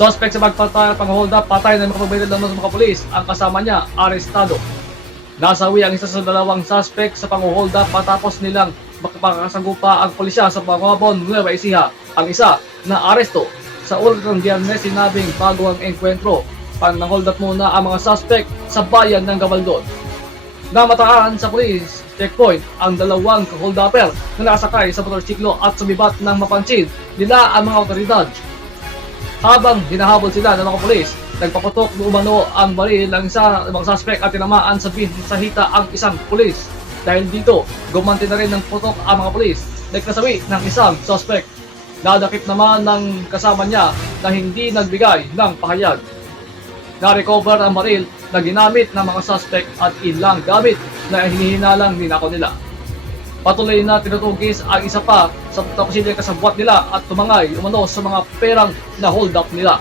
Suspect sa pang-hold up, patay na makapagbayad ng mga pulis. Ang kasama niya, arestado. Nasawi ang isa sa dalawang suspect sa pang-hold up matapos nilang makapakasagupa ang pulisya sa Pangabon, Nueva Ecija. Ang isa na aresto. Sa ulat ng Biyernes, sinabing bago ang enkwentro, pang-hold up muna ang mga suspect sa bayan ng Gabaldon. Namataan sa police checkpoint ang dalawang hold upper na nakasakay sa motorsiklo at sumibat ng mapansin nila ang mga otoridad. Habang hinahabol sila ng mga pulis, nagpaputok umano ang baril ng ibang suspect at tinamaan sa hita ang isang pulis. Dahil dito, gumanti na rin ng putok ang mga pulis. Nagkasawi ng isang suspect. Nadakip naman ng kasama niya na hindi nagbigay ng pahayag. Na-recover ang baril na ginamit ng mga suspect at ilang gamit na hinihinalang ninakaw nila. Patuloy na tinutugis ang isa pa sa posibleng kasabwat nila at tumangay umano sa mga perang na hold up nila.